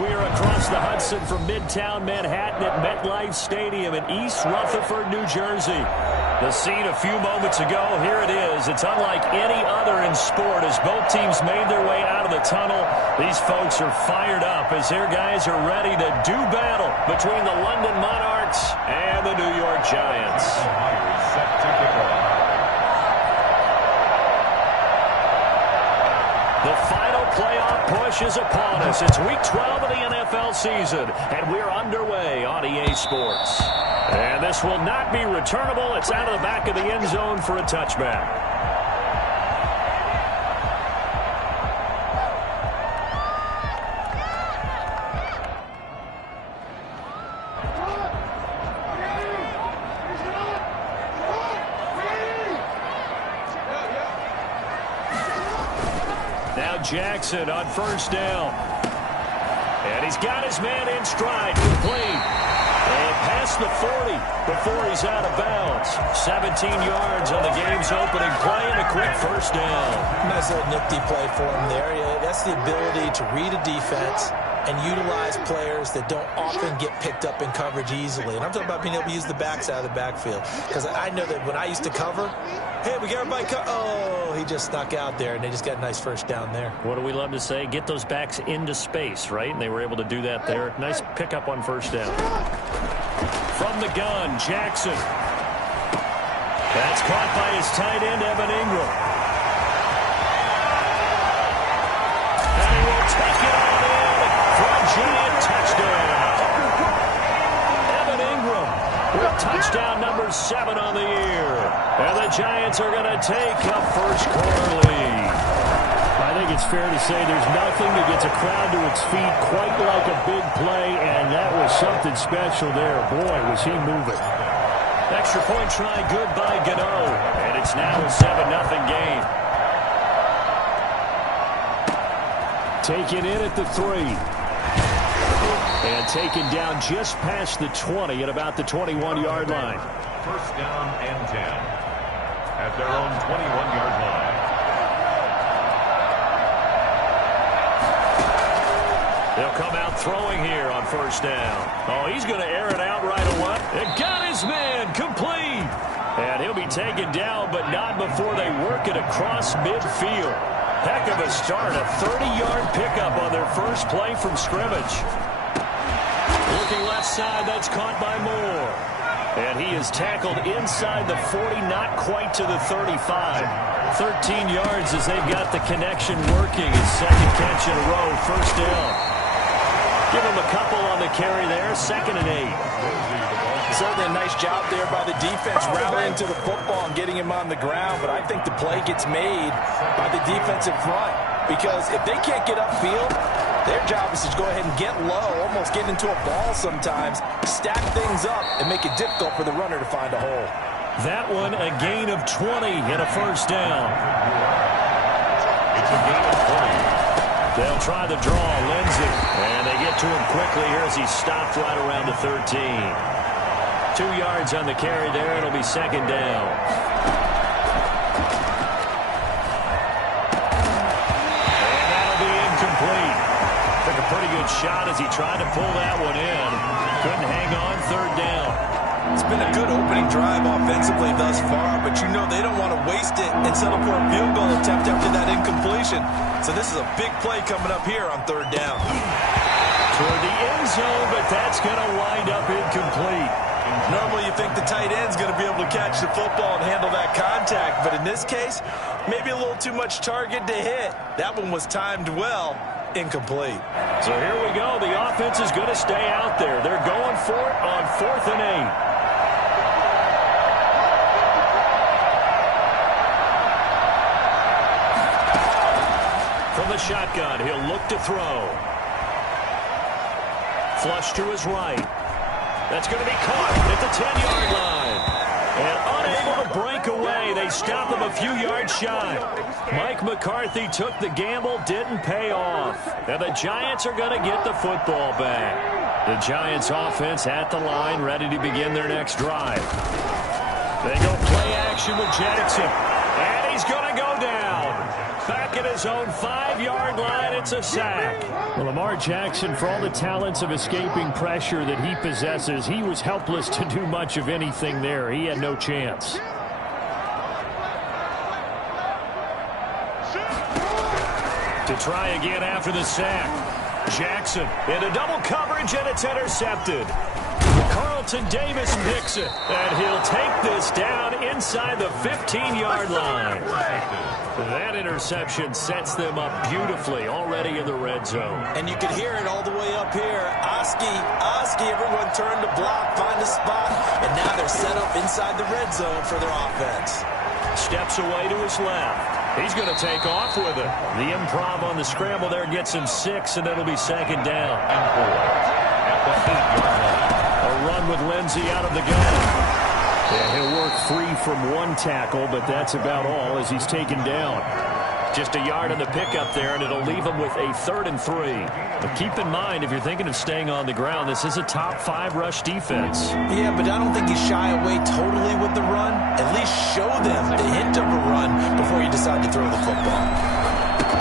We are across the Hudson from Midtown Manhattan at MetLife Stadium in East Rutherford, New Jersey. The scene a few moments ago, here it is. It's unlike any other in sport as both teams made their way out of the tunnel. These folks are fired up as their guys are ready to do battle between the London Monarchs and the New York Giants. The final playoff push is upon us. It's Week 12 of the NFL season, and we're underway on EA Sports. And this will not be returnable. It's out of the back of the end zone for a touchback. Jackson on first down. And he's got his man in stride. Complete. And past the 40 before he's out of bounds. 17 yards on the game's opening play and a quick first down. Nice little nifty play for him there. That's the ability to read a defense and utilize players that don't often get picked up in coverage easily. And I'm talking about being able to use the backs out of the backfield. Because I know that when I used to cover, hey, we got everybody oh, he just snuck out there, and they just got a nice first down there. What do we love to say? Get those backs into space, right? And they were able to do that there. Nice pickup on first down. From the gun, Jackson. That's caught by his tight end, Evan Ingram. And he will take it on in for a Giant touchdown. Evan Ingram with touchdown number 7 on the year. And the Giants are going to take a first quarter lead. I think it's fair to say there's nothing that gets a crowd to its feet quite like a big play, and that was something special there. Boy, was he moving. Extra point try good by Gano, and it's now a 7-0 game. Taken in at the 3. And taken down just past the 20 at about the 21-yard line. First down and 10 at their own 21-yard line. They'll come out throwing here on first down. Oh, he's going to air it out right away. It got his man complete. And he'll be taken down, but not before they work it across midfield. Heck of a start. A 30-yard pickup on their first play from scrimmage. Looking left side, that's caught by Moore. And he is tackled inside the 40, not quite to the 35. 13 yards as they've got the connection working. His second catch in a row, first down. Give him a couple on the carry there, 2nd and 8. Certainly a nice job there by the defense rallying to the football and getting him on the ground, but I think the play gets made by the defensive front because if they can't get upfield, their job is to go ahead and get low, almost get into a ball sometimes, stack things up, and make it difficult for the runner to find a hole. That one, a gain of 20 and a first down. It's a gain of 20. They'll try the draw, Lindsey. And they get to him quickly here as he's stopped right around the 13. 2 yards on the carry there. It'll be second down. And that'll be incomplete. Took a pretty good shot as he tried to pull that one in. Couldn't hang on, third down. It's been a good opening drive offensively thus far, but you know they don't want to waste it and settle for a field goal attempt after that incompletion. So this is a big play coming up here on third down. Toward the end zone, but that's going to wind up incomplete. Normally you think the tight end's going to be able to catch the football and handle that contact, but in this case, maybe a little too much target to hit. That one was timed well. Incomplete. So here we go. The offense is going to stay out there. They're going for it on 4th and 8. From the shotgun, he'll look to throw. Flush to his right. That's going to be caught at the 10-yard line. And unable to break away. They stop him a few yards shy. Mike McCarthy took the gamble, didn't pay off. And the Giants are going to get the football back. The Giants offense at the line, ready to begin their next drive. They go play action with Jackson. And he's going to go down. Back back at his own 5-yard line. It's a sack. Well, Lamar Jackson, for all the talents of escaping pressure that he possesses, he was helpless to do much of anything there. He had no chance. To try again after the sack. Jackson into double coverage, and it's intercepted. Carlton Davis picks it, and he'll take this down inside the 15-yard line. That interception sets them up beautifully already in the red zone. And you can hear it all the way up here. Oski, everyone turned to block, find a spot, and now they're set up inside the red zone for their offense. Steps away to his left. He's going to take off with it. The improv on the scramble there gets him 6, and it'll be second down. And 4 at the 8-yard line. A run with Lindsey out of the gun. Yeah, he'll work free from one tackle, but that's about all as he's taken down. Just a yard in the pickup there, and it'll leave him with a 3rd and 3. But keep in mind, if you're thinking of staying on the ground, this is a top 5 rush defense. Yeah, but I don't think you shy away totally with the run. At least show them the hint of a run before you decide to throw the football.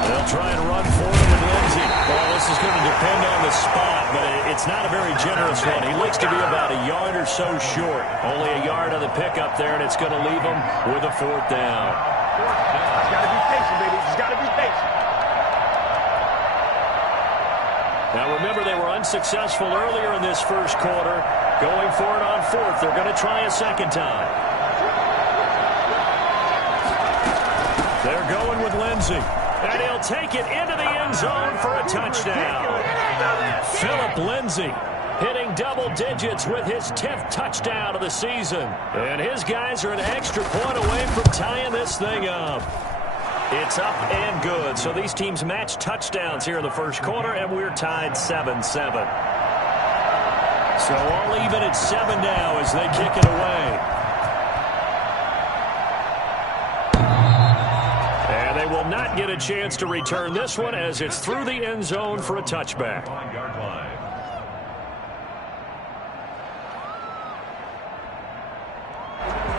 They'll try and run for him with Lindsey. Well, this is going to depend on the spot, but it's not a very generous one. He looks to be about a yard or so short. Only a yard on the pickup there, and it's going to leave him with a 4th down. He's got to be patient, baby. He's got to be patient. Now, remember, they were unsuccessful earlier in this first quarter. Going for it on 4th. They're going to try a second time. They're going with Lindsey. And he'll take it into the end zone for a touchdown. Philip Lindsey hitting double digits with his 10th touchdown of the season. And his guys are an extra point away from tying this thing up. It's up and good. So these teams match touchdowns here in the first quarter, and we're tied 7-7. So all even at 7 now as they kick it away. And they will not get a chance to return this one as it's through the end zone for a touchback. 9-yard line.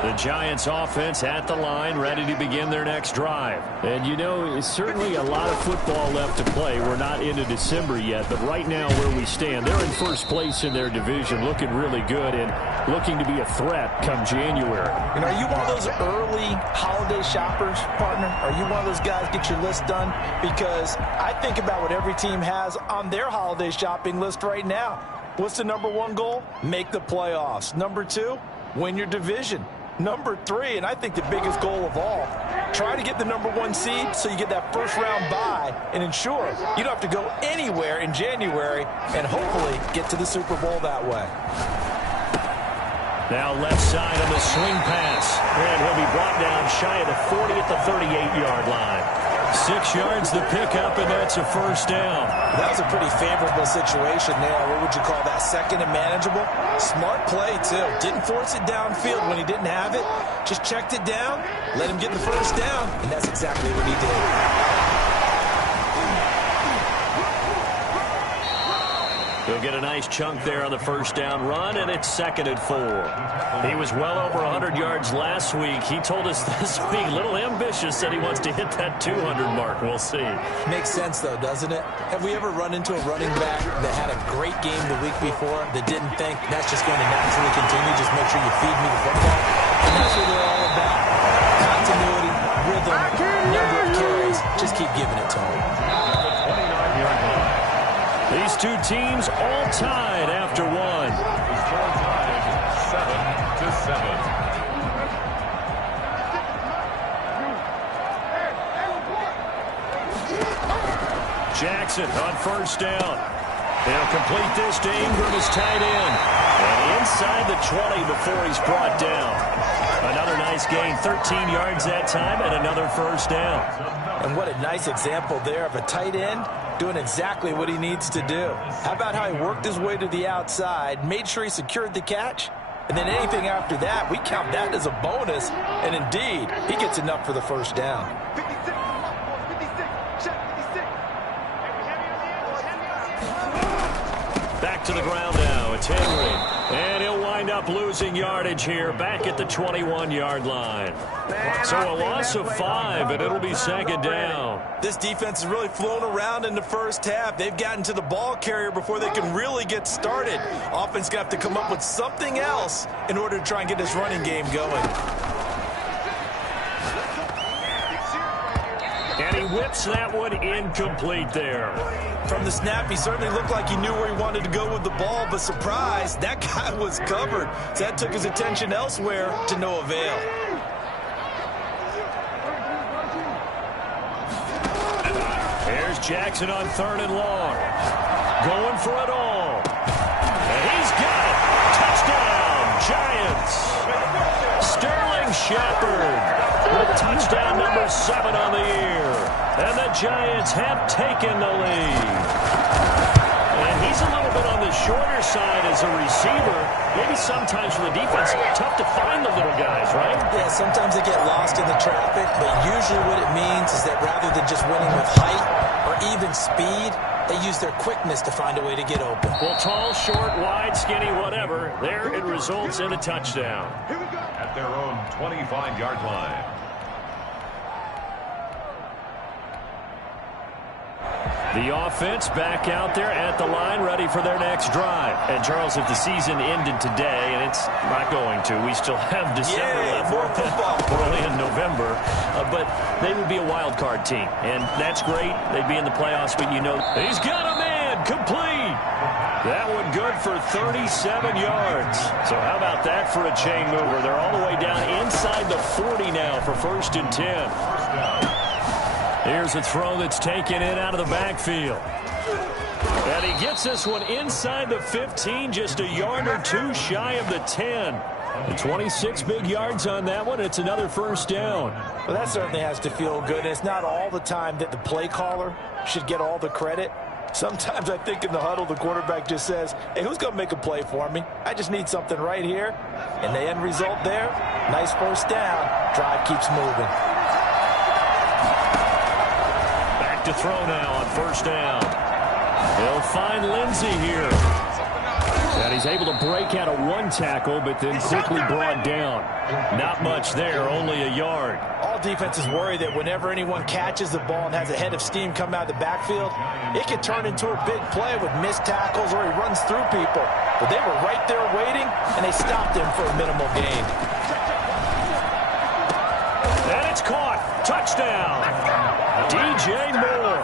The Giants offense at the line, ready to begin their next drive. And you know, it's certainly a lot of football left to play. We're not into December yet, but right now where we stand, they're in first place in their division, looking really good and looking to be a threat come January. And are you one of those early holiday shoppers, partner? Are you one of those guys get your list done? Because I think about what every team has on their holiday shopping list right now. What's the number 1 goal? Make the playoffs. Number 2, win your division. Number 3, and I think the biggest goal of all, try to get the number 1 seed so you get that first round bye and ensure you don't have to go anywhere in January and hopefully get to the Super Bowl that way. Now left side on the swing pass. And he'll be brought down shy of the 40 at the 38-yard line. 6 yards the pickup, and that's a first down. That was a pretty favorable situation there. What would you call that? Second and manageable? Smart play, too. Didn't force it downfield when he didn't have it. Just checked it down, let him get the first down, and that's exactly what he did. He'll get a nice chunk there on the first down run, and it's 2nd and 4. He was well over 100 yards last week. He told us this week, a little ambitious, said he wants to hit that 200 mark. We'll see. Makes sense, though, doesn't it? Have we ever run into a running back that had a great game the week before that didn't think that's just going to naturally continue? Just make sure you feed me the football. And that's what they're all about. Continuity, rhythm, number of carries. Just keep giving it to him. These two teams all tied after 1. Score tied 7-7. Jackson on first down. They'll complete this to Ingram as tight end. And inside the 20 before he's brought down. Another nice gain, 13 yards that time, and another first down. And what a nice example there of a tight end doing exactly what he needs to do. How about how he worked his way to the outside, made sure he secured the catch, and then anything after that, we count that as a bonus. And indeed, he gets enough for the first down. Back to the ground now. It's Henry. And he'll wind up up losing yardage here back at the 21-yard line. So a loss of 5, and it'll be second down. This defense has really flown around in the first half. They've gotten to the ball carrier before they can really get started. Offense going to have to come up with something else in order to try and get this running game going. And he whips that one incomplete there. From the snap, he certainly looked like he knew where he wanted to go with the ball, but surprise, that guy was covered. So that took his attention elsewhere to no avail. Here's Jackson on 3rd and long. Going for it all. And he's got it. Touchdown, Giants. Sterling Shepard with touchdown number 7 on the year. And the Giants have taken the lead. And he's a little bit on the shorter side as a receiver. Maybe sometimes for the defense, tough to find the little guys, right? Yeah, sometimes they get lost in the traffic, but usually what it means is that rather than just winning with height or even speed, they use their quickness to find a way to get open. Well, tall, short, wide, skinny, whatever, there it results in a touchdown. At their own 25-yard line. The offense back out there at the line, ready for their next drive. And, Charles, if the season ended today, and it's not going to, we still have December left. More football. We're only in November. But they would be a wild card team. And that's great. They'd be in the playoffs, but you know. He's got a man complete. That one good for 37 yards. So how about that for a chain mover? They're all the way down inside the 40 now for 1st and 10. Here's a throw that's taken in out of the backfield. And he gets this one inside the 15, just a yard or two shy of the 10. The 26 big yards on that one. It's another 1st down. Well, that certainly has to feel good. It's not all the time that the play caller should get all the credit. Sometimes I think in the huddle, the quarterback just says, hey, who's going to make a play for me? I just need something right here. And the end result there, nice 1st down. Drive keeps moving. To throw now on 1st down. He'll find Lindsey here. And he's able to break out of 1 tackle, but then quickly brought down. Not much there, only a yard. All defenses worry that whenever anyone catches the ball and has a head of steam come out of the backfield, it can turn into a big play with missed tackles or he runs through people. But they were right there waiting, and they stopped him for a minimal gain. And it's caught. Touchdown. DJ Moore,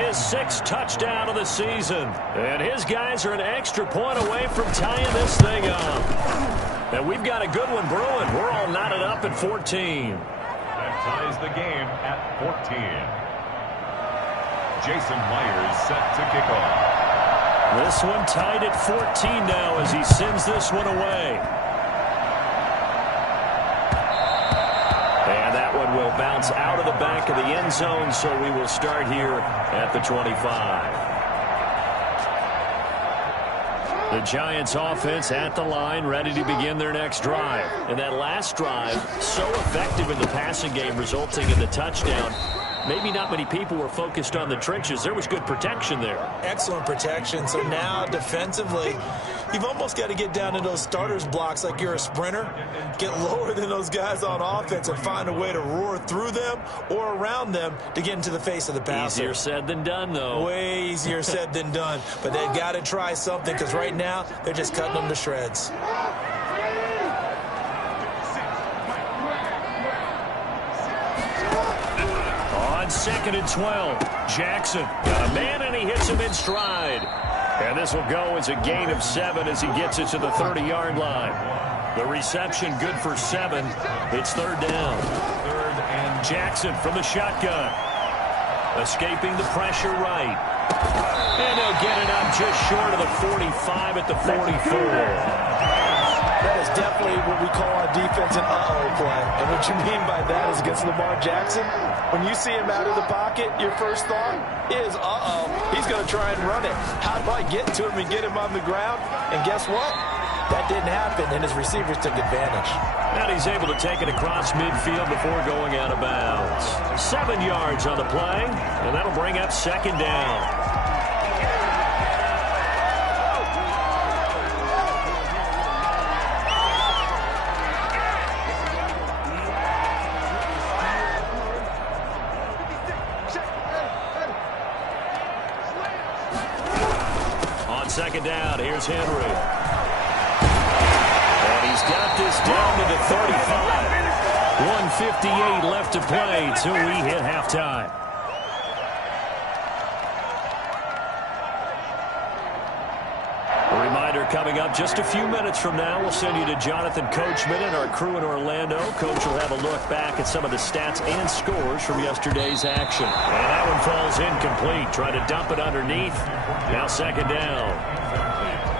his 6th touchdown of the season. And his guys are an extra point away from tying this thing up. And we've got a good one brewing. We're all knotted up at 14. That ties the game at 14. Jason Myers set to kick off. This one tied at 14 now as he sends this one away. And that one will bounce out of the back of the end zone, so we will start here at the 25. The Giants offense at the line, ready to begin their next drive. And that last drive, so effective in the passing game, resulting in the touchdown. Maybe not many people were focused on the trenches. There was good protection there. Excellent protection. So now defensively, you've almost got to get down to those starters blocks like you're a sprinter. Get lower than those guys on offense and find a way to roar through them or around them to get into the face of the passer. Easier said than done, though. Way easier said than done. But they've got to try something because right now they're just cutting them to shreds. On 2nd and 12, Jackson got a man and he hits him in stride. And this will go as a gain of 7 as he gets it to the 30-yard line. The reception good for 7. It's 3rd down. 3rd and Jackson from the shotgun. Escaping the pressure right. And he'll get it up just short of the 45 at the 44. That is definitely what we call on defense an uh-oh play. And what you mean by that is against Lamar Jackson, when you see him out of the pocket, your first thought is, uh-oh, he's going to try and run it. How do I get to him and get him on the ground? And guess what? That didn't happen, and his receivers took advantage. And he's able to take it across midfield before going out of bounds. 7 yards on the play, and that'll bring up 2nd down. second down, here's Henry. And he's got this down to the 35. 1:58 left to play till we hit halftime. A reminder coming up just a few minutes from now. We'll send you to Jonathan Coachman and our crew in Orlando. Coach will have a look back at some of the stats and scores from yesterday's action. And that one falls incomplete. Try to dump it underneath. Now second down.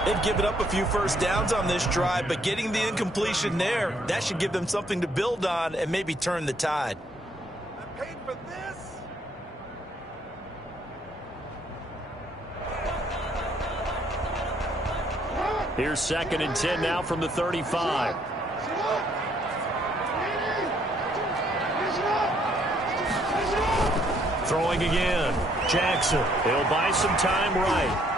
They've given up a few first downs on this drive, but getting the incompletion there, that should give them something to build on and maybe turn the tide. I paid for this. Here's second and 10 now from the 35. Throwing again. Jackson. He'll buy some time right.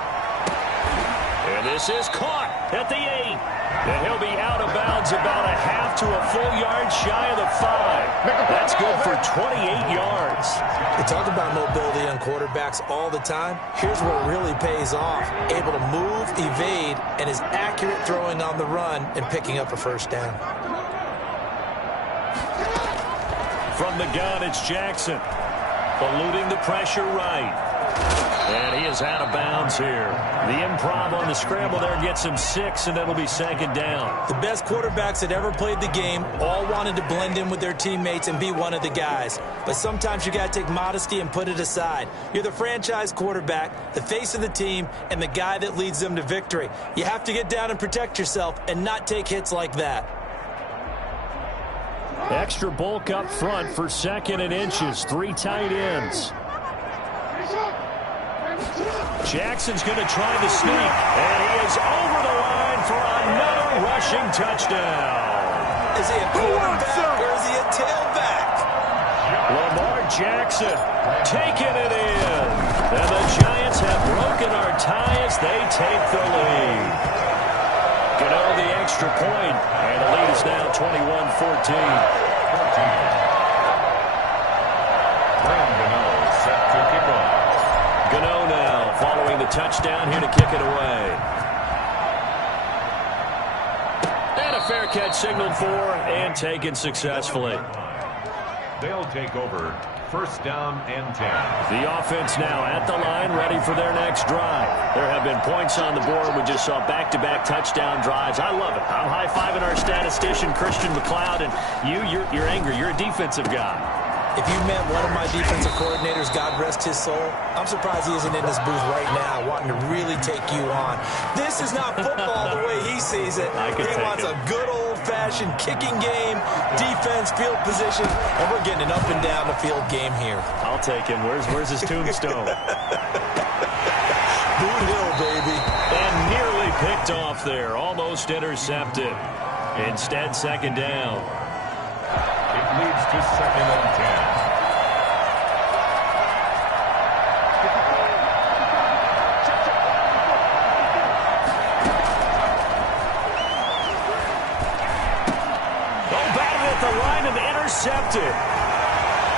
And this is caught at the 8. And he'll be out of bounds about a half to a full yard shy of the 5. That's good for 28 yards. We talk about mobility on quarterbacks all the time. Here's where it really pays off. Able to move, evade, and is accurate throwing on the run and picking up a first down. From the gun, it's Jackson. Eluding the pressure right. And he is out of bounds here. The improv on the scramble there gets him 6, and it'll be second down. The best quarterbacks that ever played the game all wanted to blend in with their teammates and be one of the guys. But sometimes you got to take modesty and put it aside. You're the franchise quarterback, the face of the team, and the guy that leads them to victory. You have to get down and protect yourself and not take hits like that. Extra bulk up front for second and inches. 3 tight ends. Jackson's going to try the sneak, and he is over the line for another rushing touchdown. Is he a quarterback or is he a tailback? Lamar Jackson taking it in. And the Giants have broken our tie as they take the lead. Gano the extra point, and the lead is now 21-14. Gano now following the touchdown here to kick it away. And a fair catch signaled for and taken successfully. They'll take over first down and 10. The offense now at the line, ready for their next drive. There have been points on the board. We just saw back-to-back touchdown drives. I love it. I'm high-fiving our statistician, Christian McLeod, and you're angry. You're a defensive guy. If you met one of my defensive coordinators, God rest his soul, I'm surprised he isn't in this booth right now wanting to really take you on. This is not football the way he sees it. He wants a good old-fashioned kicking game, defense, field position, and we're getting an up and down the field game here. I'll take him. Where's his tombstone? Boot Hill, baby. And nearly picked off there. Almost intercepted. Instead, second down. It leads to second and 10. Intercepted.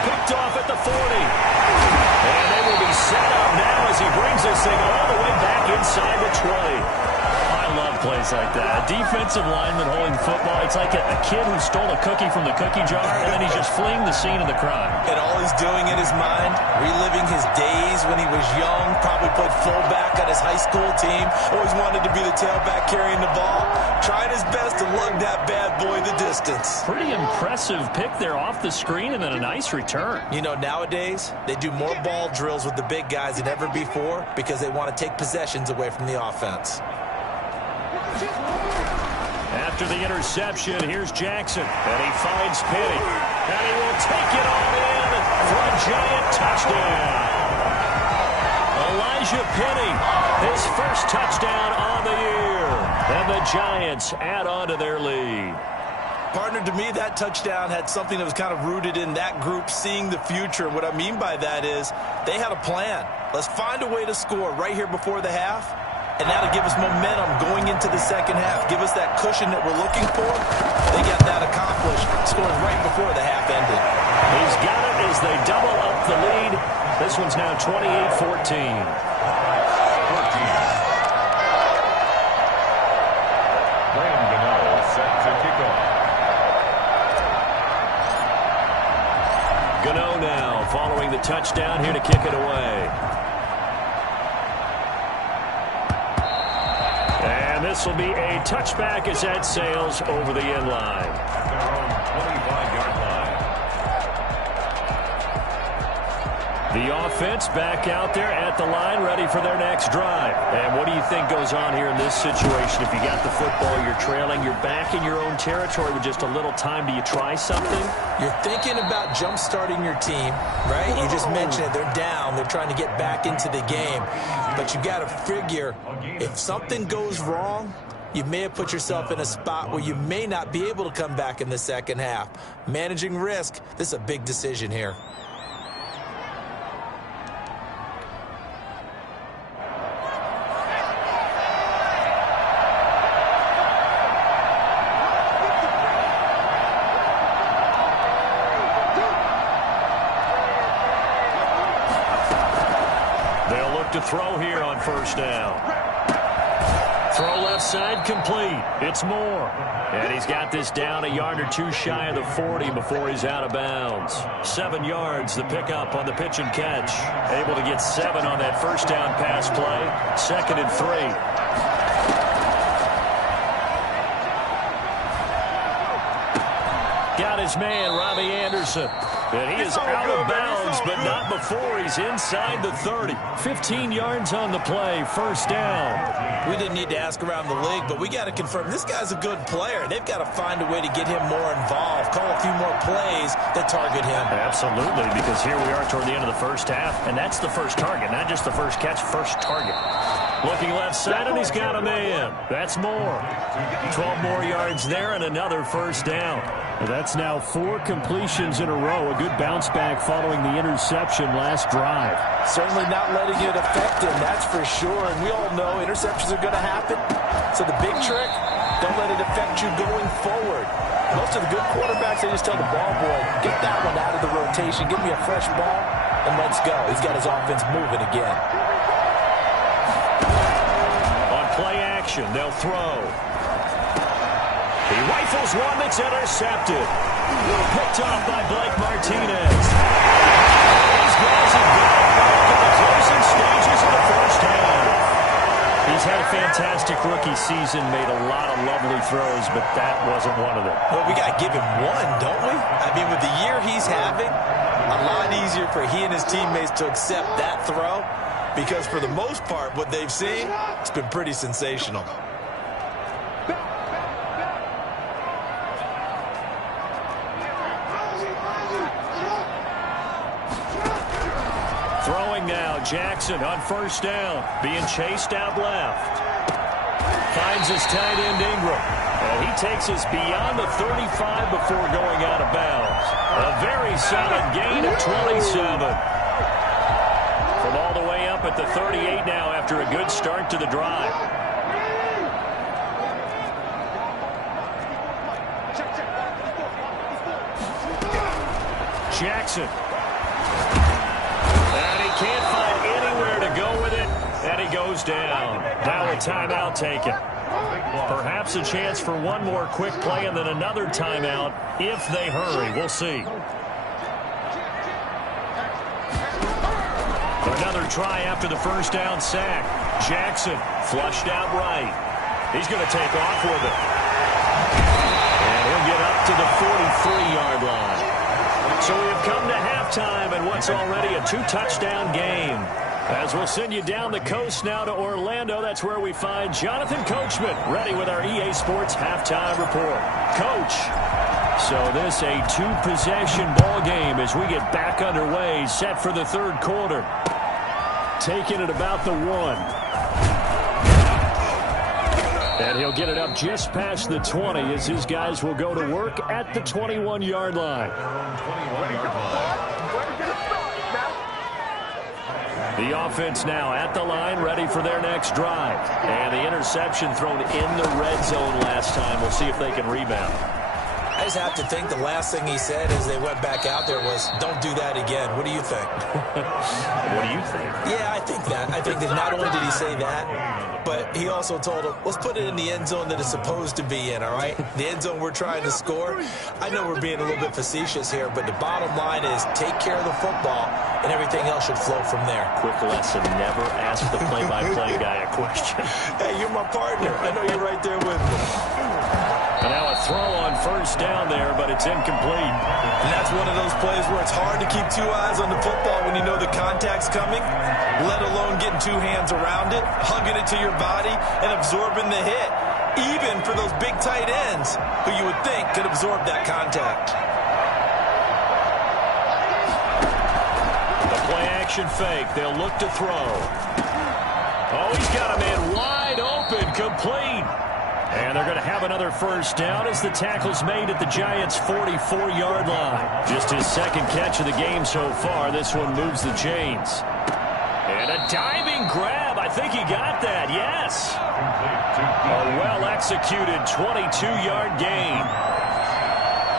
Picked off at the 40. And they will be set up now as he brings this thing all the way back inside the 20. I love plays like that. A defensive lineman holding the football. It's like a kid who stole a cookie from the cookie jar, and then he's just fleeing the scene of the crime. And all he's doing in his mind, reliving his days when he was young, probably played fullback on his high school team, always wanted to be the tailback carrying the ball, trying his best to lug that bad boy the distance. Pretty impressive pick there off the screen and then a nice return. You know, nowadays, they do more ball drills with the big guys than ever before because they want to take possessions away from the offense. After the interception, here's Jackson, and he finds Penny, and he will take it all in for a giant touchdown. Elijah Penny, his first touchdown on the year, and the Giants add on to their lead. Partner, to me, that touchdown had something that was kind of rooted in that group seeing the future. What I mean by that is they had a plan. Let's find a way to score right here before the half. And that'll give us momentum going into the second half. Give us that cushion that we're looking for. They got that accomplished, scoring right before the half ended. He's got it as they double up the lead. This one's now 28-14. touchdown here to kick it away. And this will be a touchback as that sails over the end line. At their own 25-yard line. The offense back out there at the line, ready for their next drive. And what do you think goes on here in this situation? If you got the football, you're trailing, you're back in your own territory with just a little time. Do you try something? You're thinking about jump-starting your team, right? You just mentioned it. They're down. They're trying to get back into the game. But you got to figure, if something goes wrong, you may have put yourself in a spot where you may not be able to come back in the second half. Managing risk, this is a big decision here. To throw here on first down. Throw left side complete. It's Moore. And he's got this down a yard or two shy of the 40 before he's out of bounds. 7 yards, the pickup on the pitch and catch. Able to get 7 on that first down pass play. 2nd and 3. Got his man, Robbie Anderson. And he is out of bounds, but not before he's inside the 30. 15 yards on the play, first down. We didn't need to ask around the league, but we got to confirm this guy's a good player. They've got to find a way to get him more involved, call a few more plays that target him. Absolutely, because here we are toward the end of the first half, and that's the first target, not just the first catch, first target. Looking left side, and he's got a man. That's Moore. 12 more yards there and another first down. That's now 4 completions in a row. A good bounce back following the interception last drive. Certainly not letting it affect him, that's for sure. And we all know interceptions are going to happen. So the big trick, don't let it affect you going forward. Most of the good quarterbacks, they just tell the ball boy, get that one out of the rotation, give me a fresh ball, and let's go. He's got his offense moving again. On play action, they'll throw. He rifles one that's intercepted. Picked off by Blake Martinez. These guys have got back in the closing stages of the first half. He's had a fantastic rookie season, made a lot of lovely throws, but that wasn't one of them. Well, we got to give him one, don't we? I mean, with the year he's having, a lot easier for he and his teammates to accept that throw, because for the most part, what they've seen, it's been pretty sensational. Throwing now, Jackson on first down, being chased out left. Finds his tight end Ingram. And he takes us beyond the 35 before going out of bounds. A very solid gain of 27. From all the way up at the 38 now after a good start to the drive. Jackson. And he can't find anywhere to go with it. And he goes down. Now a timeout taken. Perhaps a chance for one more quick play and then another timeout if they hurry. We'll see. Another try after the first down sack. Jackson flushed out right. He's going to take off with it. And he'll get up to the 43-yard line. So we have come to halftime and what's already a 2-touchdown game. As we'll send you down the coast now to Orlando, that's where we find Jonathan Coachman ready with our EA Sports halftime report. Coach, so this a 2-possession ball game as we get back underway, set for the third quarter. Taking it about the 1. And he'll get it up just past the 20 as his guys will go to work at the 21-yard line. The offense now at the line, ready for their next drive. And the interception thrown in the red zone last time. We'll see if they can rebound. I just have to think the last thing he said as they went back out there was, don't do that again. What do you think? What do you think? Yeah, I think that. I think that not only did he say that, but he also told him, let's put it in the end zone that it's supposed to be in, all right? The end zone we're trying to score. I know we're being a little bit facetious here, but the bottom line is take care of the football, and everything else should flow from there. Quick lesson, never ask the play-by-play guy a question. Hey, you're my partner. I know you're right there with me. And now a throw on first down there, but it's incomplete. And that's one of those plays where it's hard to keep two eyes on the football when you know the contact's coming, let alone getting two hands around it, hugging it to your body, and absorbing the hit, even for those big tight ends who you would think could absorb that contact. The play-action fake. They'll look to throw. Oh, he's got a man wide open, complete. And they're going to have another first down as the tackle's made at the Giants' 44-yard line. Just his second catch of the game so far. This one moves the chains. And a diving grab. I think he got that, yes. A well-executed 22-yard gain.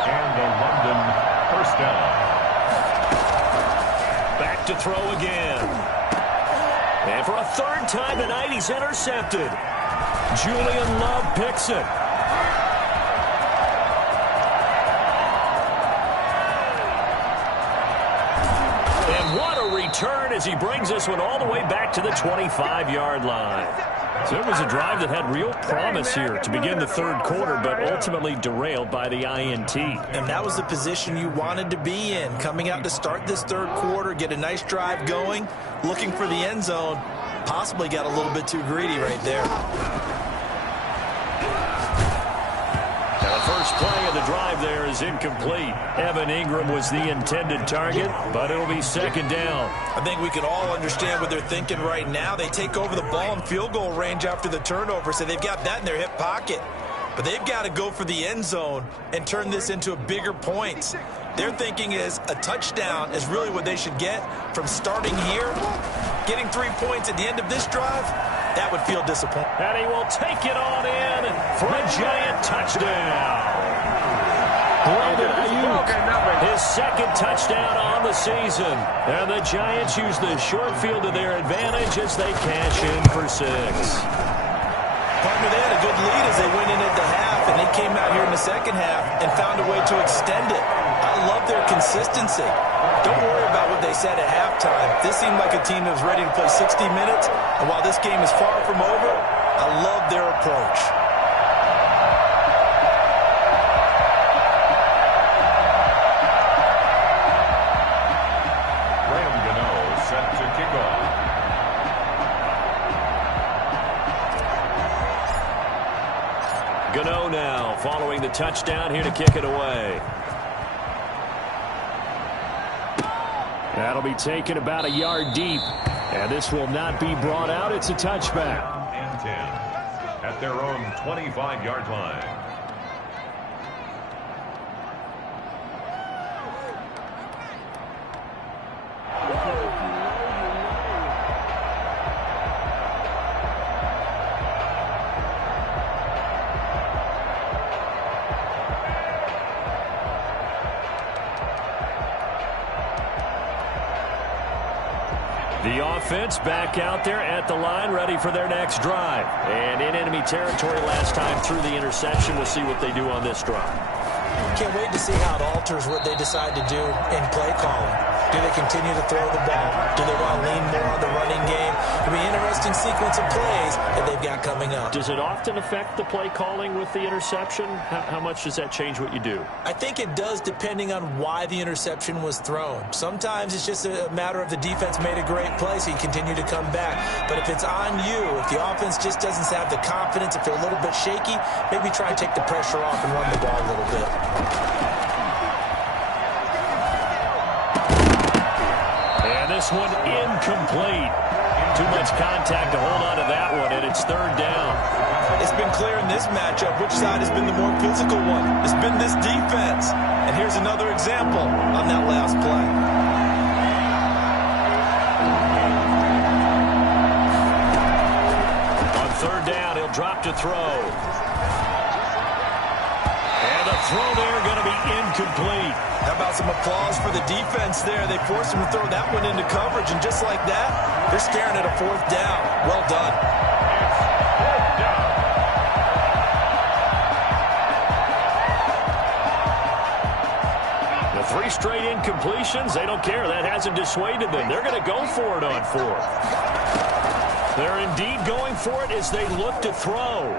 And the London first down. Back to throw again. And for a third time tonight, he's intercepted. Julian Love picks it. And what a return as he brings this one all the way back to the 25-yard line. So it was a drive that had real promise here to begin the third quarter, but ultimately derailed by the INT. And that was the position you wanted to be in, coming out to start this third quarter, get a nice drive going, looking for the end zone. Possibly got a little bit too greedy right there. First play of the drive there is incomplete. Evan Ingram was the intended target, but it'll be second down. I think we can all understand what they're thinking right now. They take over the ball in field goal range after the turnover, so they've got that in their hip pocket. But they've got to go for the end zone and turn this into a bigger point. Their thinking is a touchdown is really what they should get from starting here. Getting 3 points at the end of this drive, that would feel disappointing. And he will take it on in for a Giant touchdown. Brandon Ayuk, his second touchdown on the season. And the Giants use the short field to their advantage as they cash in for 6. Partner, they had a good lead as they went in at the half, and they came out here in the second half and found a way to extend it. I love their consistency. Don't worry about what they said at halftime. This seemed like a team that was ready to play 60 minutes, and while this game is far from over, I love their approach. Graham Gano set to kick off. Gano now following the touchdown here to kick it away. That'll be taken about a yard deep. And this will not be brought out. It's a touchback. And 10 at their own 25-yard line. The offense back out there at the line, ready for their next drive. And in enemy territory last time through the interception. We'll see what they do on this drive. Can't wait to see how it alters what they decide to do in play calling. Do they continue to throw the ball? Do they want to lean more on the running game? It'll be an interesting sequence of plays that they've got coming up. Does it often affect the play calling with the interception? How much does that change what you do? I think it does depending on why the interception was thrown. Sometimes it's just a matter of the defense made a great play, so you continue to come back. But if it's on you, if the offense just doesn't have the confidence, if they're a little bit shaky, maybe try and take the pressure off and run the ball a little bit. This one incomplete. Too much contact to hold on to that one, and it's third down. It's been clear in this matchup which side has been the more physical one. It's been this defense. And here's another example on that last play. On third down, he'll drop to throw. And the throw there going to be incomplete. How about some applause for the defense there? They forced him to throw that one into coverage, and just like that, they're staring at a 4th down. Well done. The 3 straight incompletions, they don't care. That hasn't dissuaded them. They're going to go for it on 4th. They're indeed going for it as they look to throw.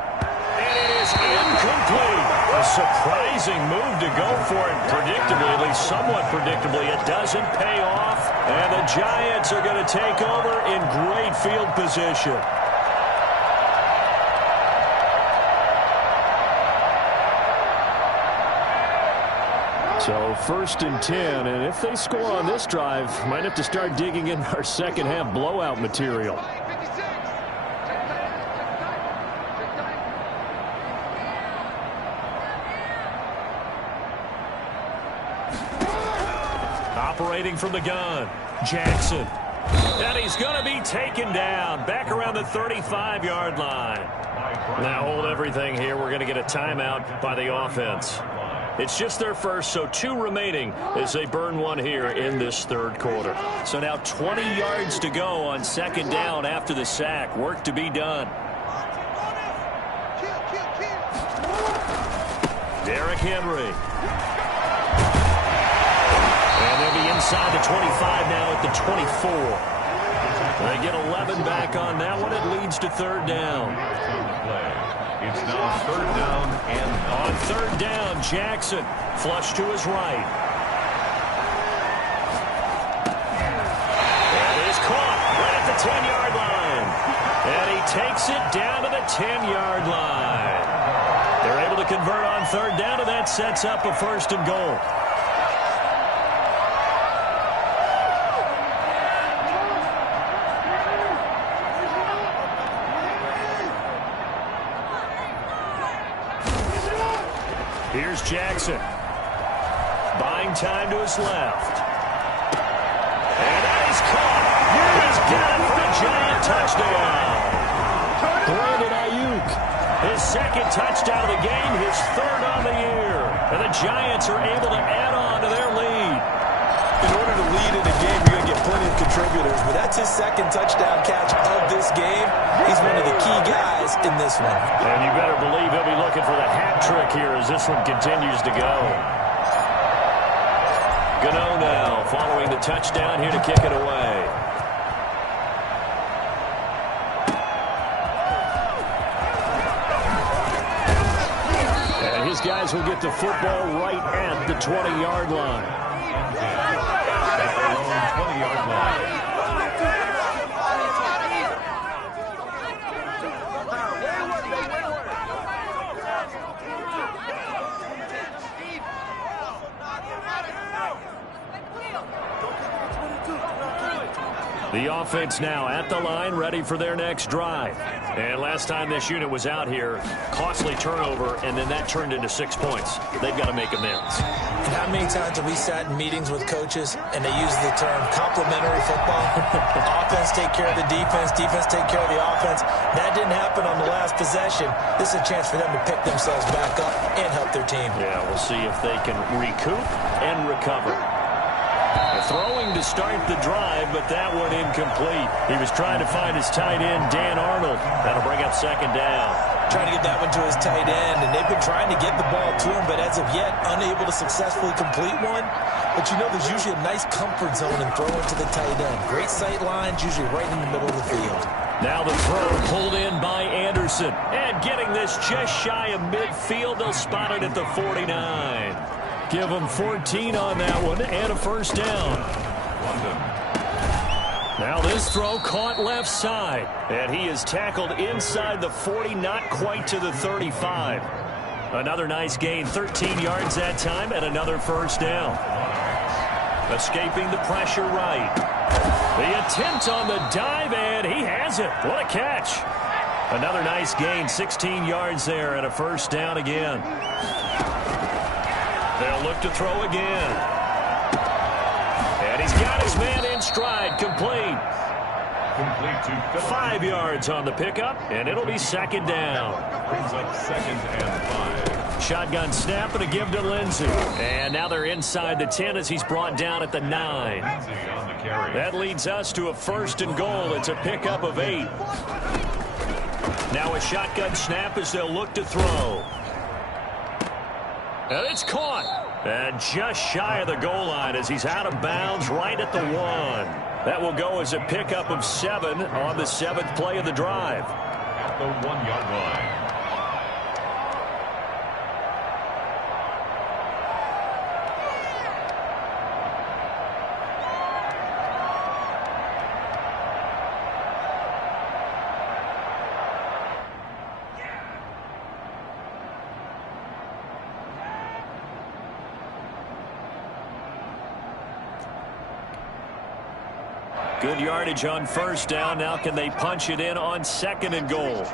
And it is incomplete. A surprising move to go for it. Predictably, at least somewhat predictably, it doesn't pay off. And the Giants are going to take over in great field position. So 1st and 10, and if they score on this drive, might have to start digging in our second half blowout material. Operating from the gun, Jackson. And he's going to be taken down back around the 35-yard line. Now hold everything here. We're going to get a timeout by the offense. It's just their first, so 2 remaining as they burn 1 here in this 3rd quarter. So now 20 yards to go on 2nd down after the sack. Work to be done. Derrick Henry. And they'll be inside the 25 now at the 24. They get 11 back on that one. It leads to 3rd down. It's now 3rd down and on 3rd down, Jackson flush to his right. That is caught right at the 10-yard line. And he takes it down to the 10-yard line. They're able to convert on 3rd down, and that sets up a 1st and goal. Here's Jackson. Buying time to his left. And that is caught. He's got it for a giant touchdown. Brandon Ayuk. His 2nd touchdown of the game, his 3rd on the year. And the Giants are able to add on to their lead. In order to lead in a game, you're going to get plenty of contributors. But that's his 2nd touchdown catch of this game. He's one of the key guys in this one. And you better believe he'll be looking for the hat trick here as this one continues to go. Gano now following the touchdown here to kick it away. And his guys will get the football right at the 20-yard line. at their own 20-yard line. The offense now at the line, ready for their next drive. And last time this unit was out here, costly turnover, and then that turned into 6 points. They've got to make amends. And how many times have we sat in meetings with coaches and they use the term complementary football? Offense take care of the defense, defense take care of the offense. That didn't happen on the last possession. This is a chance for them to pick themselves back up and help their team. Yeah, we'll see if they can recoup and recover. Throwing to start the drive, but that one incomplete. He was trying to find his tight end, Dan Arnold. That'll bring up second down. Trying to get that one to his tight end, and they've been trying to get the ball to him, but as of yet, unable to successfully complete one. But you know, there's usually a nice comfort zone in throwing to the tight end. Great sight lines, usually right in the middle of the field. Now the throw pulled in by Anderson. And getting this just shy of midfield, they'll spot it at the 49. Give him 14 on that one and a first down. Now this throw caught left side. And he is tackled inside the 40, not quite to the 35. Another nice gain, 13 yards that time, and another first down. Escaping the pressure right. The attempt on the dive, and he has it. What a catch. Another nice gain, 16 yards there, and a first down again. They'll look to throw again. And he's got his man in stride, complete. Complete to 5 yards on the pickup, and it'll be second down. Brings up 2nd and 5. Shotgun snap and a give to Lindsay. And now they're inside the 10 as he's brought down at the 9. That leads us to a 1st and goal. It's a pickup of 8. Now a shotgun snap as they'll look to throw. And it's caught. And just shy of the goal line as he's out of bounds right at the 1. That will go as a pickup of 7 on the 7th play of the drive. At the 1-yard line. Good yardage on 1st down. Now can they punch it in on 2nd and goal?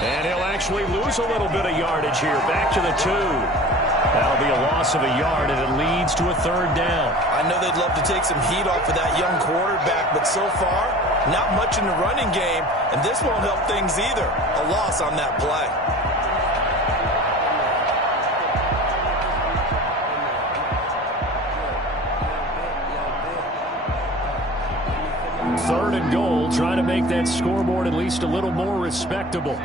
And he'll actually lose a little bit of yardage here. Back to the 2. That'll be a loss of a yard, and it leads to a 3rd down. I know they'd love to take some heat off of that young quarterback, but so far, not much in the running game, and this won't help things either. A loss on that play. Third and goal, trying to make that scoreboard at least a little more respectable.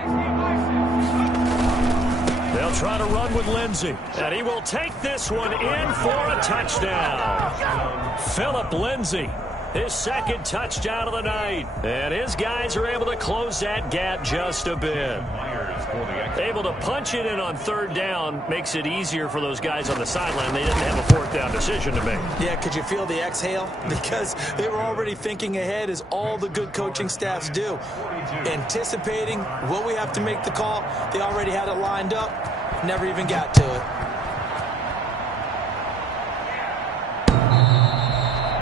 They'll try to run with Lindsay, and he will take this one in for a touchdown. Philip Lindsay, his 2nd touchdown of the night. And his guys are able to close that gap just a bit. Able to punch it in on 3rd down makes it easier for those guys on the sideline. They didn't have a 4th down decision to make. Yeah, could you feel the exhale? Because they were already thinking ahead, as all the good coaching staffs do. Anticipating, will we have to make the call? They already had it lined up. Never even got to it.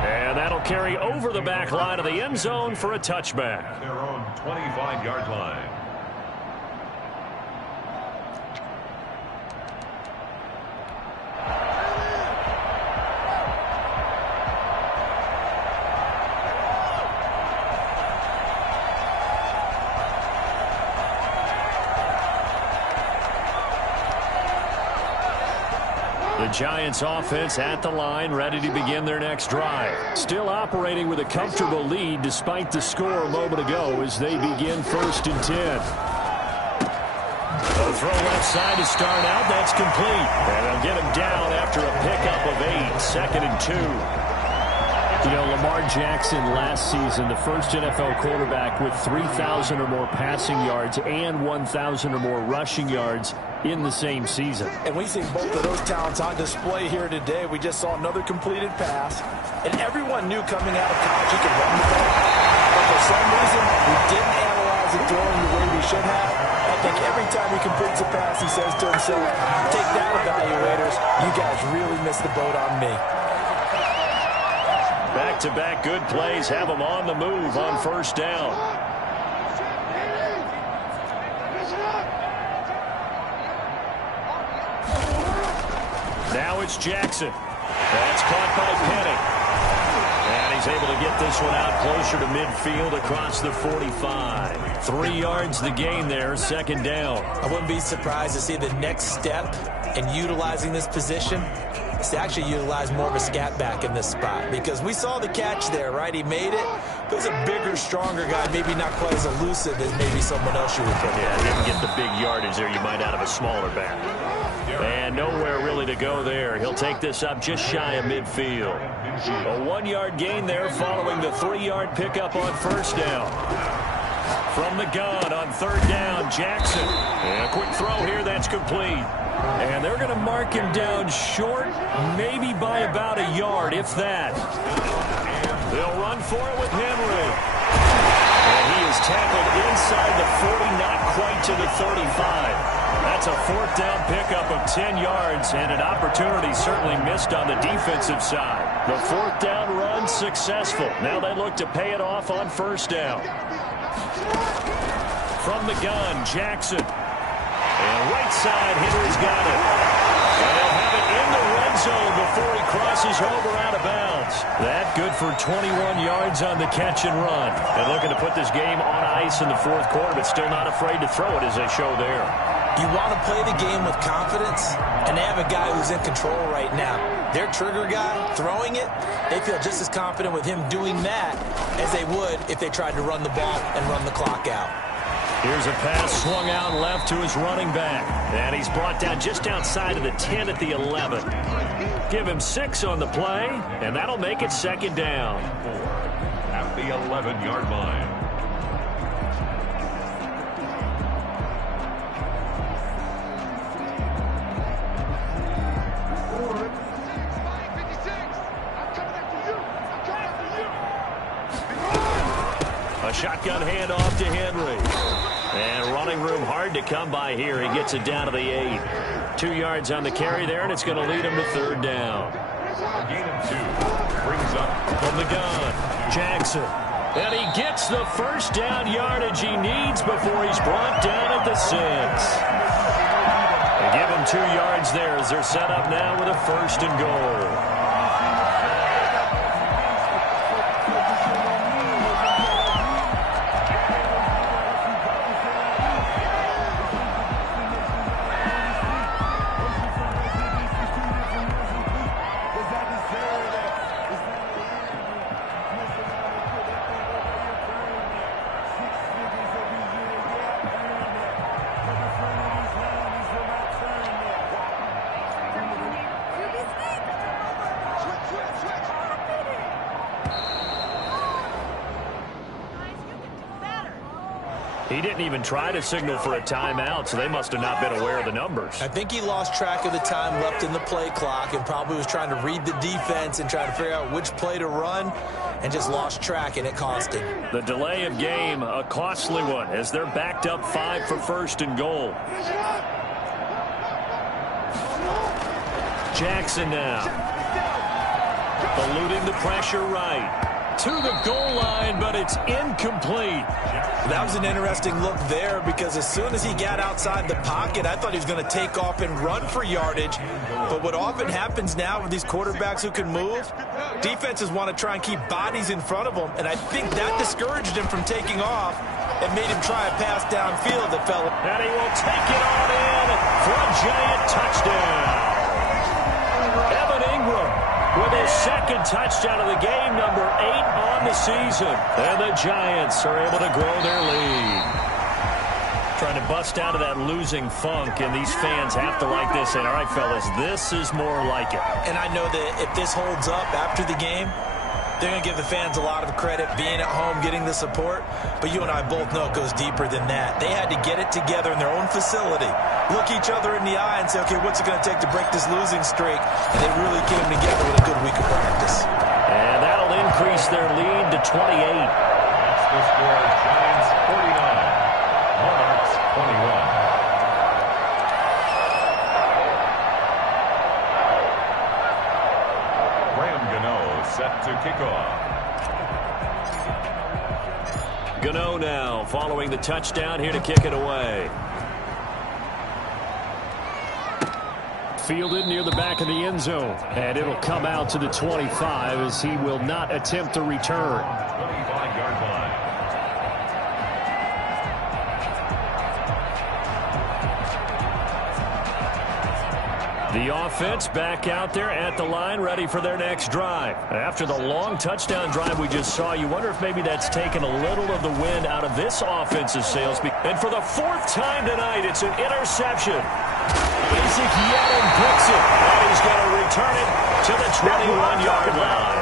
And that'll carry over the back line of the end zone for a touchback. At their own 25-yard line. The Giants offense at the line, ready to begin their next drive. Still operating with a comfortable lead despite the score a moment ago as they begin 1st and 10. A throw left side to start out. That's complete. And they'll get him down after a pickup of 8. 2nd and 2. You know, Lamar Jackson last season, the first NFL quarterback with 3,000 or more passing yards and 1,000 or more rushing yards in the same season. And we see both of those talents on display here today. We just saw another completed pass, and everyone knew coming out of college he could run the ball. But for some reason, we didn't analyze it throwing the way we should have. I think every time he completes a pass, he says to himself, take that, evaluators. You guys really missed the boat on me. Back-to-back good plays have them on the move on 1st down. Now it's Jackson. That's caught by Penny. And he's able to get this one out closer to midfield across the 45. 3 yards the gain there, 2nd down. I wouldn't be surprised to see the next step in utilizing this position is to actually utilize more of a scat back in this spot, because we saw the catch there, right? He made it. But he's a bigger, stronger guy, maybe not quite as elusive as maybe someone else you would put. Yeah, didn't get the big yardage there you might out of a smaller back. And nowhere really to go there. He'll take this up just shy of midfield. A 1-yard gain there following the 3-yard pickup on 1st down. From the gun on 3rd down, Jackson. And a quick throw here, that's complete. And they're going to mark him down short, maybe by about a yard, if that. They'll run for it with Henry. And he is tackled inside the 40, not quite to the 35. That's a 4th down pickup of 10 yards, and an opportunity certainly missed on the defensive side. The 4th down run successful. Now they look to pay it off on 1st down. From the gun, Jackson. And right side, Henry's got it. And they'll have it in the red zone before is over out of bounds. That good for 21 yards on the catch and run. And looking to put this game on ice in the fourth quarter, but still not afraid to throw it as they show there. You want to play the game with confidence, and they have a guy who's in control right now. Their trigger guy throwing it, they feel just as confident with him doing that as they would if they tried to run the ball and run the clock out. Here's a pass swung out left to his running back. And he's brought down just outside of the 10 at the 11. Give him 6 on the play, and that'll make it second down. 4 at the 11-yard line. A shotgun handoff to Henry. And running room hard to come by here. He gets it down to the 8. 2 yards on the carry there, and it's going to lead him to third down. Gain of 2. Brings up From the gun, Jackson. And he gets the first down yardage he needs before he's brought down at the 6. They give him 2 yards there as they're set up now with a first and goal. He didn't even try to signal for a timeout, so they must have not been aware of the numbers. I think he lost track of the time left in the play clock and probably was trying to read the defense and trying to figure out which play to run and just lost track, and it cost him. The delay of game, a costly one, as they're backed up 5 for first and goal. Jackson now. Eluding the pressure right. To the goal line, but it's incomplete. That was an interesting look there because as soon as he got outside the pocket, I thought he was going to take off and run for yardage. But what often happens now with these quarterbacks who can move, defenses want to try and keep bodies in front of them, and I think that discouraged him from taking off and made him try a pass downfield that fell. And he will take it on in for a giant touchdown. Evan Ingram with his second touchdown of the game, number 8 on the season. And the Giants are able to grow their lead. Trying to bust out of that losing funk, and these fans have to like this. And all right, fellas, this is more like it. And I know that if this holds up after the game, they're going to give the fans a lot of credit, being at home, getting the support. But you and I both know it goes deeper than that. They had to get it together in their own facility, look each other in the eye and say, okay, what's it going to take to break this losing streak? And they really came together with a good week of practice. And that'll increase their lead to 28. That's the score. Giants 49. Monarchs 21. Set to kick off. Gano now following the touchdown here to kick it away. Fielded near the back of the end zone. And it'll come out to the 25 as he will not attempt to return. 25-yard line. The offense back out there at the line, ready for their next drive. After the long touchdown drive we just saw, you wonder if maybe that's taken a little of the wind out of this offense's sails. And for the 4th time tonight, it's an interception. Isaac Yedlin picks it, and he's going to return it to the 21-yard line.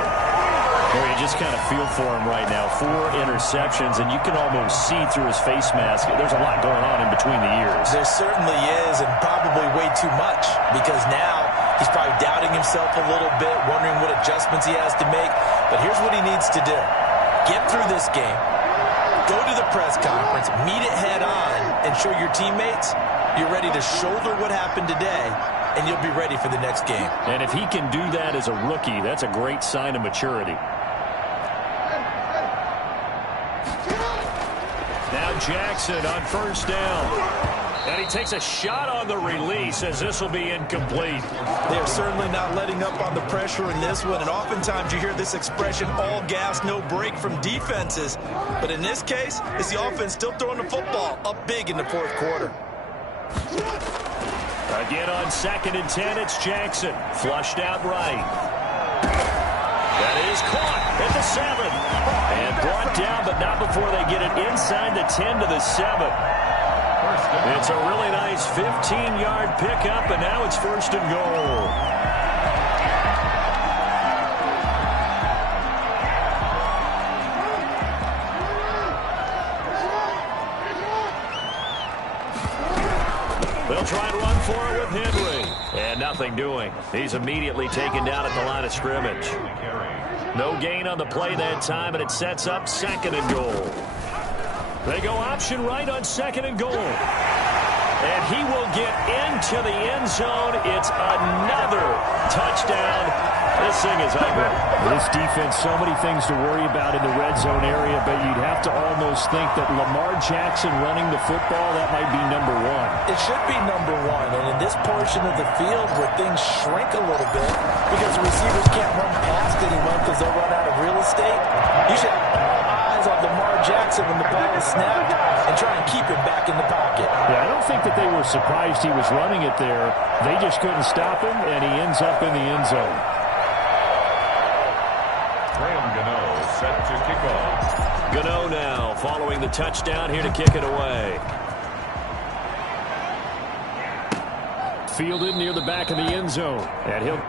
Well, you just kind of feel for him right now. 4 interceptions, and you can almost see through his face mask. There's a lot going on in between the ears. There certainly is, and probably way too much, because now he's probably doubting himself a little bit, wondering what adjustments he has to make. But here's what he needs to do. Get through this game, go to the press conference, meet it head on, and show your teammates you're ready to shoulder what happened today, and you'll be ready for the next game. And if he can do that as a rookie, that's a great sign of maturity. Now Jackson on first down. And he takes a shot on the release as this will be incomplete. They're certainly not letting up on the pressure in this one. And oftentimes you hear this expression, all gas, no break from defenses. But in this case, it's the offense still throwing the football up big in the fourth quarter. Again on 2nd and 10, it's Jackson. Flushed out right. That is caught at the 7. And brought down, but not before they get it inside the 10 to the 7. It's a really nice 15-yard pickup, and now it's 1st and goal. They'll try and run for it with Henry. And nothing doing. He's immediately taken down at the line of scrimmage. No gain on the play that time, and it sets up 2nd and goal. They go option right on 2nd and goal. And he will get into the end zone. It's another touchdown. This thing is ugly. This defense, so many things to worry about in the red zone area, but you'd have to almost think that Lamar Jackson running the football, that might be number 1. It should be number 1. And in this portion of the field where things shrink a little bit because the receivers can't run past anyone because they'll run out of real estate, you should have all eyes on Lamar Jackson when the ball is snapped and try and keep it back in the pocket. Yeah, I don't think that they were surprised he was running it there. They just couldn't stop him, and he ends up in the end zone. Graham Gano set to kick off. Gano now following the touchdown here to kick it away. Fielded near the back of the end zone. And he'll...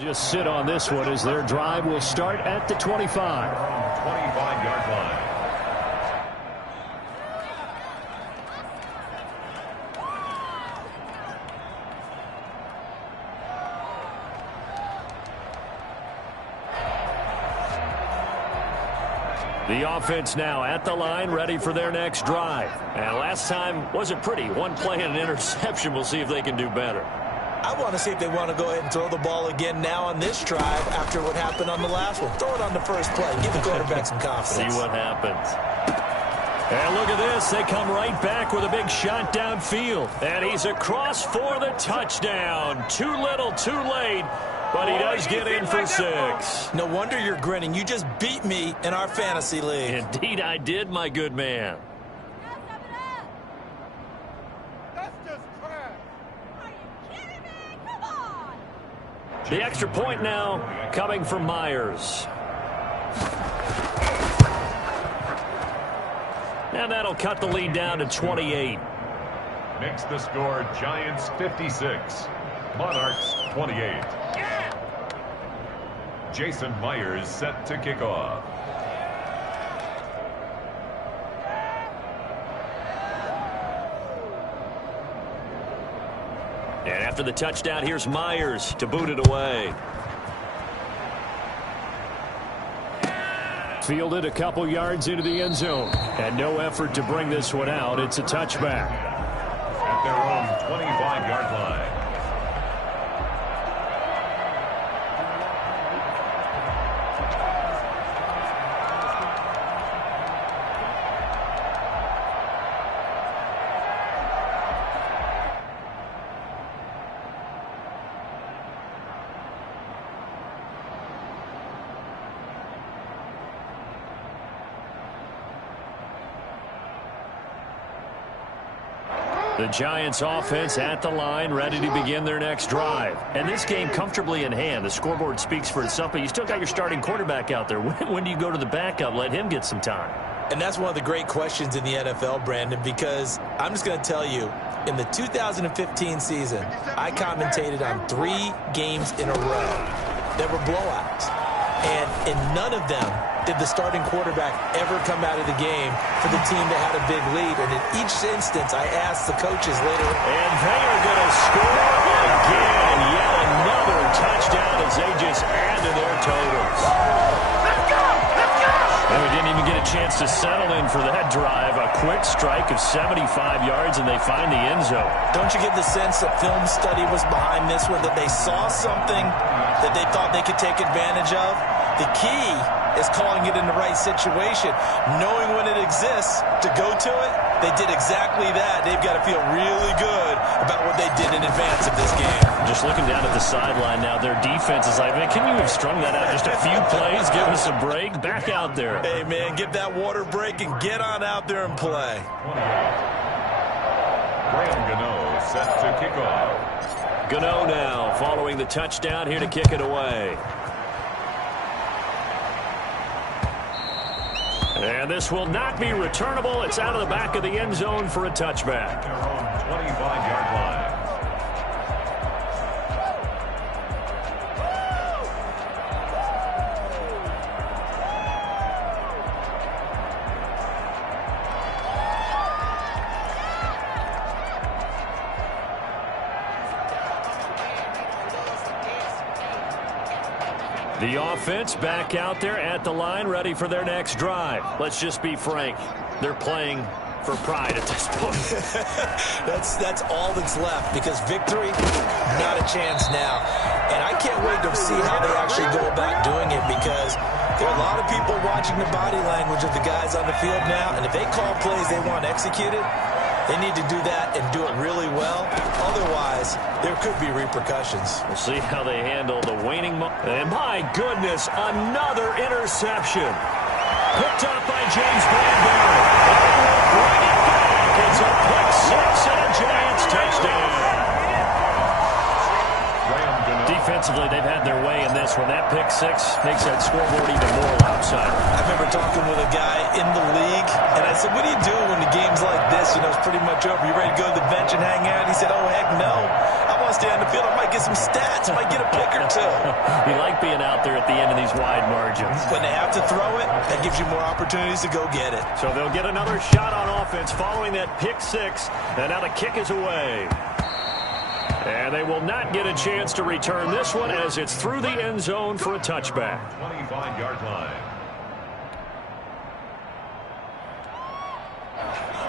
just sit on this one as their drive will start at the 25. 25-yard line. The offense now at the line, ready for their next drive. And last time wasn't pretty. One play and an interception. We'll see if they can do better. I want to see if they want to go ahead and throw the ball again now on this drive after what happened on the last one. Throw it on the first play. Give the quarterback some confidence. See what happens. And look at this. They come right back with a big shot downfield. And he's across for the touchdown. Too little, too late. But he does get in for 6. No wonder you're grinning. You just beat me in our fantasy league. Indeed I did, my good man. The extra point now coming from Myers. And that'll cut the lead down to 28. Makes the score Giants 56, Monarchs 28. Jason Myers set to kick off. And after the touchdown, here's Myers to boot it away. Fielded a couple yards into the end zone. And no effort to bring this one out. It's a touchback. At their own 25-yard line. The Giants offense at the line, ready to begin their next drive. And this game comfortably in hand. The scoreboard speaks for itself, but you still got your starting quarterback out there. When do you go to the backup? Let him get some time. And that's one of the great questions in the NFL, Brandon, because I'm just going to tell you, in the 2015 season, I commentated on 3 games in a row that were blowouts. And in none of them did the starting quarterback ever come out of the game for the team that had a big lead. And in each instance, I asked the coaches later. And they are going to score again. Yet another touchdown as they just add to their totals. Let's go! Let's go! And we didn't even get a chance to settle in for that drive. A quick strike of 75 yards, and they find the end zone. Don't you get the sense that film study was behind this one, that they saw something that they thought they could take advantage of? The key is calling it in the right situation, knowing when it exists to go to it. They did exactly that. They've got to feel really good about what they did in advance of this game. Just looking down at the sideline now, their defense is like, man, can you have strung that out just a few plays? Give us a break. Back out there. Hey, man, give that water break and get on out there and play. Graham Gano set to kick off. Gano now following the touchdown here to kick it away. And this will not be returnable. It's out of the back of the end zone for a touchback. Their own 25-yard line. The offense back out there at the line, ready for their next drive. Let's just be frank. They're playing for pride at this point. That's all that's left, because victory, not a chance now. And I can't wait to see how they actually go about doing it, because there are a lot of people watching the body language of the guys on the field now, and if they call plays they want executed, they need to do that and do it really well. Otherwise, there could be repercussions. We'll see how they handle the waning moment. And my goodness, another interception. Picked up by James Bradbury. They will bring it back. It's a pick six and a Giants touchdown. Defensively, they've had their way in this one. That pick six makes that scoreboard even more lopsided. I remember talking with a guy in the league, and I said, what do you do when the game's like this? You know, it's pretty much over. You ready to go to the bench and hang out? He said, oh, heck no. I want to stay on the field. I might get some stats. I might get a pick or two. You like being out there at the end of these wide margins. When they have to throw it, that gives you more opportunities to go get it. So they'll get another shot on offense following that pick six, and now the kick is away. And they will not get a chance to return this one as it's through the end zone for a touchback. 25-yard line.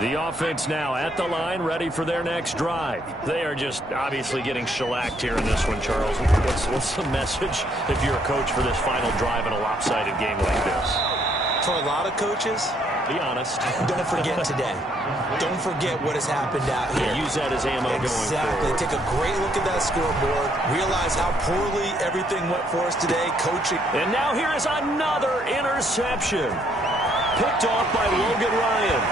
The offense now at the line, ready for their next drive. They are just obviously getting shellacked here in this one, Charles. What's the message if you're a coach for this final drive in a lopsided game like this? For a lot of coaches, be honest. Don't forget today. Don't forget what has happened out here. Use that as ammo going forward. Exactly. Take a great look at that scoreboard. Realize how poorly everything went for us today. Coaching. And now here is another interception. Picked off by Logan Ryan.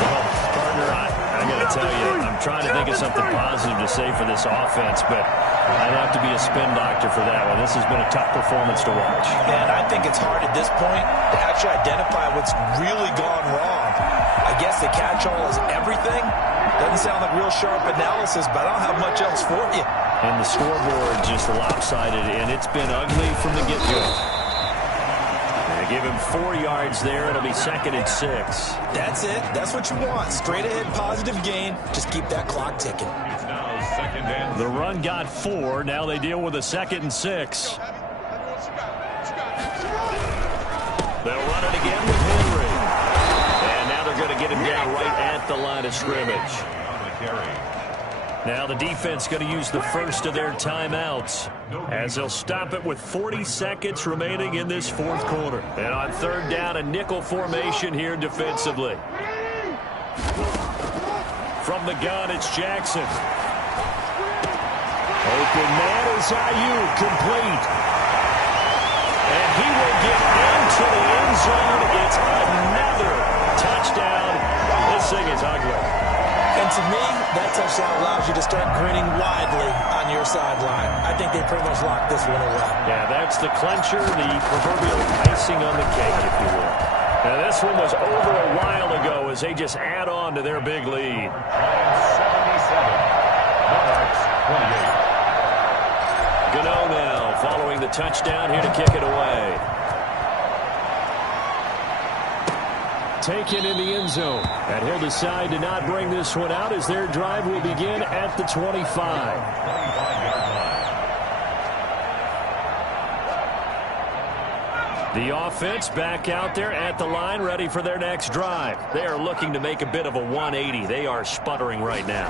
Well, partner, I got to tell you, I'm trying to think of something positive to say for this offense, but I'd have to be a spin doctor for that one. This has been a tough performance to watch. And I think it's hard at this point to actually identify what's really gone wrong. I guess the catch-all is everything. Doesn't sound like real sharp analysis, but I don't have much else for you. And the scoreboard just lopsided, and it's been ugly from the get-go. They give him 4 yards there. It'll be 2nd and 6. That's it. That's what you want. Straight ahead, positive gain. Just keep that clock ticking. It's now 2nd and 6. The run got 4. Now they deal with a 2nd and 6. They'll run it again with Henry. And now they're going to get him down right at the line of scrimmage. Now the defense going to use the first of their timeouts as they'll stop it with 40 seconds remaining in this fourth quarter. And on 3rd down, a nickel formation here defensively. From the gun, it's Jackson. Open man is Ayuk, complete. And he will get into the end zone. It's another touchdown. This thing is ugly. And to me, that touchdown allows you to start grinning widely on your sideline. I think they pretty much locked this one away. Yeah, that's the clincher, the proverbial icing on the cake, if you will. Now, this one was over a while ago as they just add on to their big lead. 77. Monarchs 28. Gano now following the touchdown here to kick it away. Taken in the end zone. And he'll decide to not bring this one out as their drive will begin at the 25. 25-yard line. The offense back out there at the line, ready for their next drive. They are looking to make a bit of a 180. They are sputtering right now.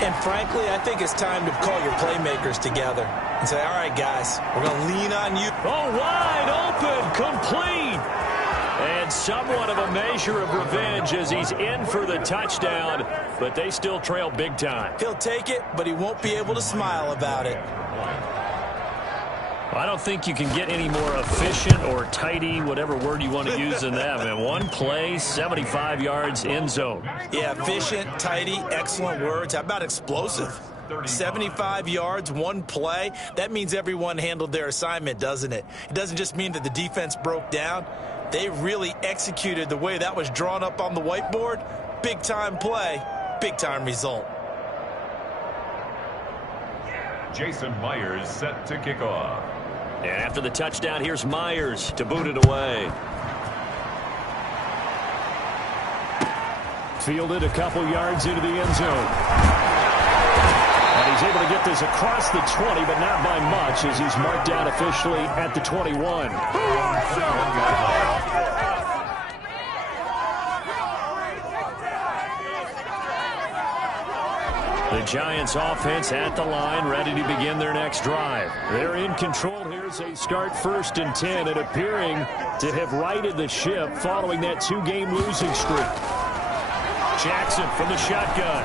And frankly, I think it's time to call your playmakers together and say, all right, guys, we're going to lean on you. Oh, wide open, complete. And somewhat of a measure of revenge as he's in for the touchdown, but they still trail big time. He'll take it, but he won't be able to smile about it. I don't think you can get any more efficient or tidy, whatever word you want to use in that. Man, one play, 75 yards, end zone. Yeah, efficient, tidy, excellent words. How about explosive? 75 yards, one play. That means everyone handled their assignment, doesn't it? It doesn't just mean that the defense broke down. They really executed the way that was drawn up on the whiteboard. Big-time play, big-time result. Jason Myers set to kick off. And after the touchdown, here's Myers to boot it away. Fielded a couple yards into the end zone. And he's able to get this across the 20, but not by much as he's marked down officially at the 21. The Giants offense at the line, ready to begin their next drive. They're in control here as they start 1st and 10 and appearing to have righted the ship following that 2-game losing streak. Jackson from the shotgun.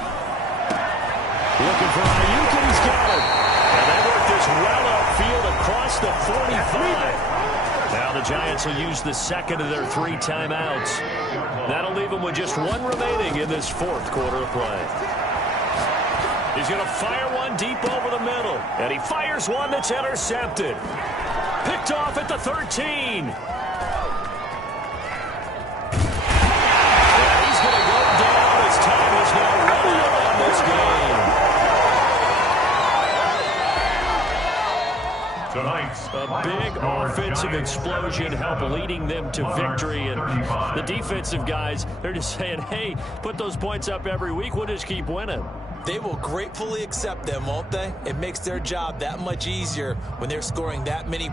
Looking for Ayuk, and he's got it. And they work this well upfield across the 45. Now the Giants will use the second of their 3 timeouts. That'll leave them with just 1 remaining in this 4th quarter of play. He's going to fire one deep over the middle. And he fires one that's intercepted. Picked off at the 13. And he's going to go down as time is now running out on this game. Tonight's A big offensive explosion helped leading them to victory. And the defensive guys, they're just saying, hey, put those points up every week. We'll just keep winning. They will gratefully accept them, won't they? It makes their job that much easier when they're scoring that many